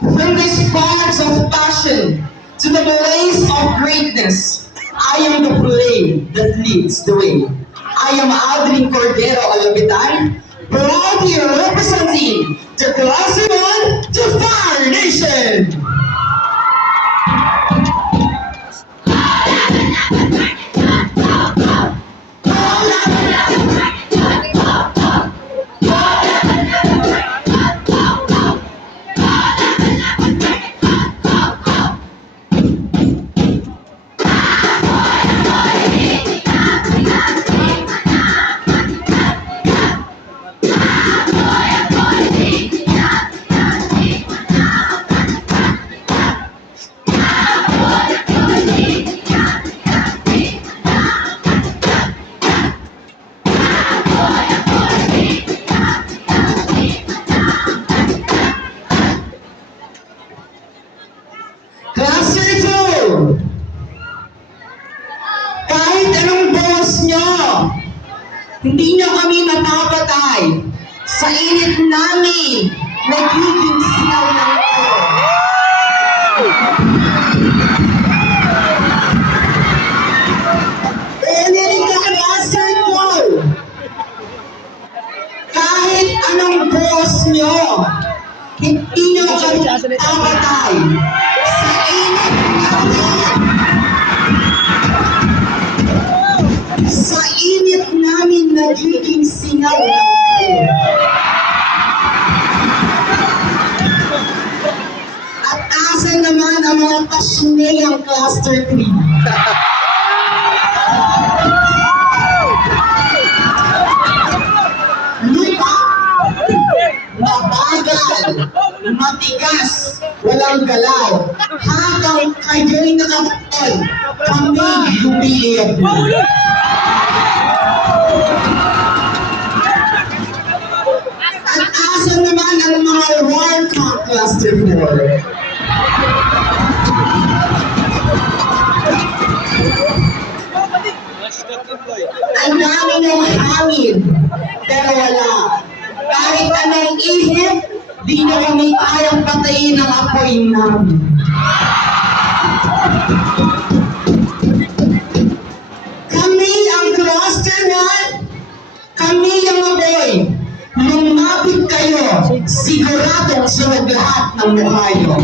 From the sparks of passion to the blaze of greatness, I am the flame that leads the way. I am Aldrin Cordero Alabitan, proudly representing the Class 1 to Fire Nation! Cluster 2! Kahit anong boss nyo, hindi nyo kami mapapatay. Sa init namin, nagiging siyaw ng ito. Energy ka, Cluster 2! Kahit anong boss nyo, hindi nyo kami mapapatay. Sa init namin, sa init namin nagiging singaw ng ito. At asa naman ang mga pasyoneyang Cluster 3? Lupa, mabagal, matigas, walang galaw. Habang kayo'y nakapagpal, kami lumiliyap mo. At asa naman ang mga Warcock Cluster 4? Ang dami ng hangin, pero wala. Kahit anong ihip, di na kami kayang patayin ang apoy namin. Kami ang Cluster 1, kami ang apoy. Lumapit kayo, siguradong sunod lahat ng mukha nyo.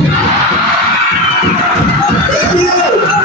Thank you!